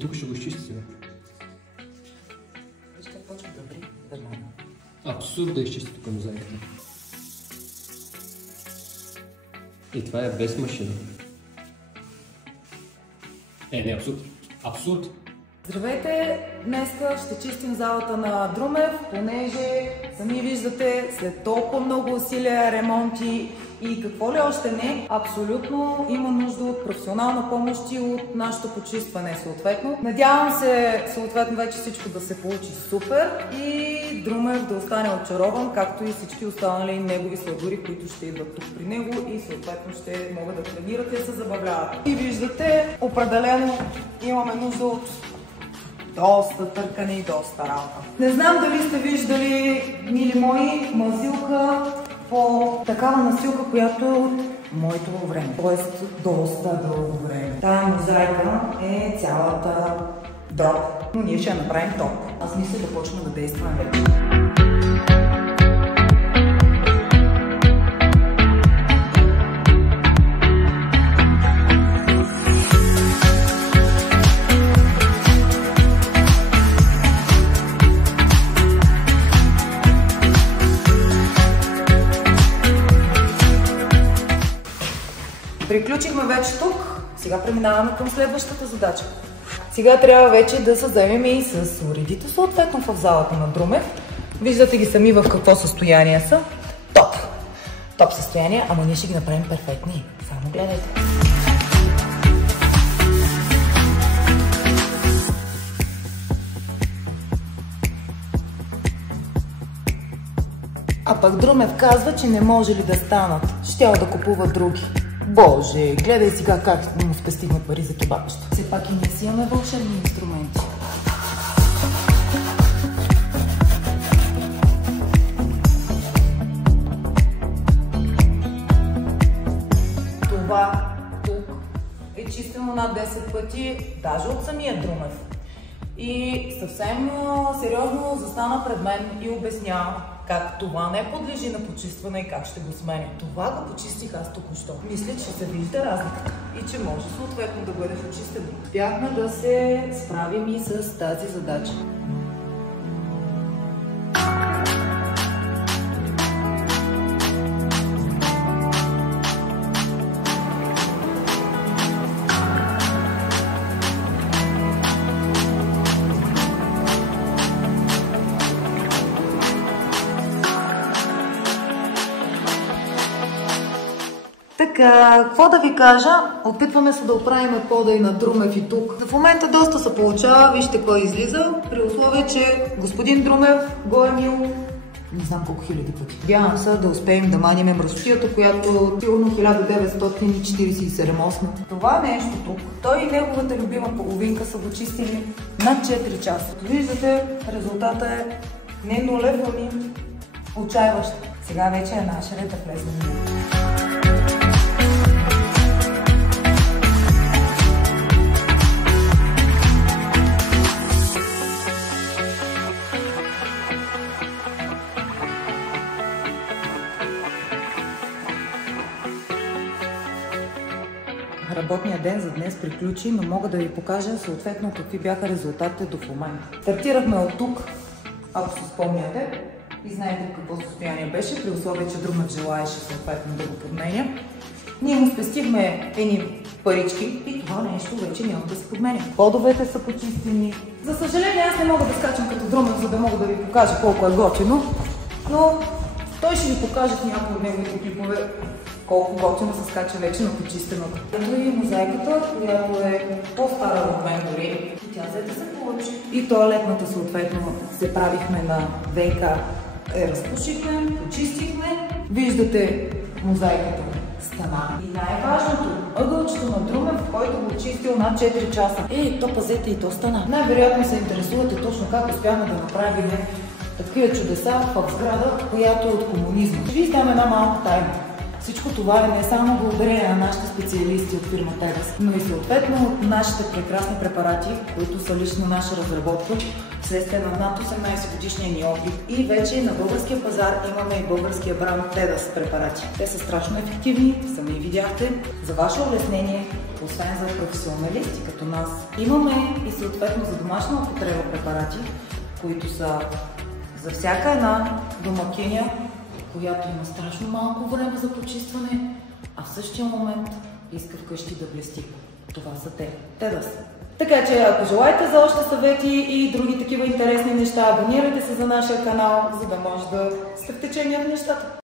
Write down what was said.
Тук ще го изчисти сега. Ще почва да ври веднага. Абсурд да изчисти тук мозайката. И това е без машина. Не, абсурд. Абсурд! Здравейте! Днеска ще чистим залата на Друмев, понеже сами виждате след толкова много усилия, ремонти и какво ли още не, абсолютно има нужда от професионална помощ и от нашето почистване съответно. Надявам се съответно вече всичко да се получи супер и Друмев да остане очарован, както и всички останали негови сладури, които ще идват тук при него и съответно ще могат да тренират и да се забавляват. И виждате, определено имаме нужда от доста търкане и доста работа. Не знам дали сте виждали, мили мои, мазилка по такава насилка, която е от моето време. Тоест доста дълго време. Тая мозайка е цялата дроб. Но ние ще я направим топ. Аз мисля да почнем да действаме вече. Приключихме вече тук, сега преминаваме към следващата задача. Сега трябва вече да се заемем и с уредите съответно в залата на Друмев. Виждате ги сами в какво състояние са. Топ! Топ състояние, ама ние ще ги направим перфектни. Само гледайте. А пък Друмев казва, че не може ли да станат. Щял да купува други. Боже, гледай сега как му спестихме пари за кебабчето. Все пак и ние си имаме вълшебни инструменти. Това тук е чистено над 10 пъти, даже от самия Друмев. И съвсем сериозно застана пред мен и обяснява как това не подлежи на почистване и как ще го сменя. Това го почистих аз току-що. Мисля, че се вижда разликата и че може съответно да бъде почистено. Успяхме да се справим и с тази задача. Така, какво да ви кажа? Опитваме се да оправим пода и на Друмев и тук. В момента доста се получава, вижте кой излиза, при условие, че господин Друмев го е мил не знам колко хиляди пъти. Надявам се да успеем да маним мръсотията, която сигурно 1947-8. Това нещо тук, той и неговата любима половинка са го чистили над 4 часа. Виждате, резултата е не нулев, ами отчаиващ. Сега вече е наш ред да влезем. Работният ден за днес приключи, но мога да ви покажа съответно какви бяха резултатите до момента. Стартирахме от тук, ако се спомняте, и знаете в какво състояние беше, при условие, че Друмев желаеше съответно да го подменя. Ние му спестихме едни парички и това нещо вече няма да се подменя. Подовете са почистени. За съжаление, аз не мога да скачам като Друмев, за да мога да ви покажа колко е готино, но той ще ви покаже в някои от неговите клипове колко готино се скача вече на почистеното. Ето и мозайката, която е по-стара от мен дори. И тя взе да се получи. И тоалетната съответно се правихме на ВК. Разпушихме, почистихме. Виждате мозайката стана. И най-важното, ъгълчето на Друмев, който го чистил над 4 часа. То пазете и то стана. Най-вероятно се интересувате точно как успяхме да направим такива чудеса в сграда, която е от комунизма. Ще ви издам една малка тайна. Всичко това е не само благодарение на нашите специалисти от фирма Тедас, но и съответно от нашите прекрасни препарати, които са лично наша разработка, вследствие на над 18 годишния ни опит. И вече на българския пазар имаме и българския бранд Тедас препарати. Те са страшно ефективни, сами видяхте. За ваше улеснение освен за професионалисти като нас, имаме и съответно за домашна употреба препарати, които са за всяка една домакиня, която има страшно малко време за почистване, а в същия момент иска вкъщи да блести. Това са те. Те да са. Така че, ако желаете за още съвети и други такива интересни неща, абонирайте се за нашия канал, за да може да сте в течение на нещата.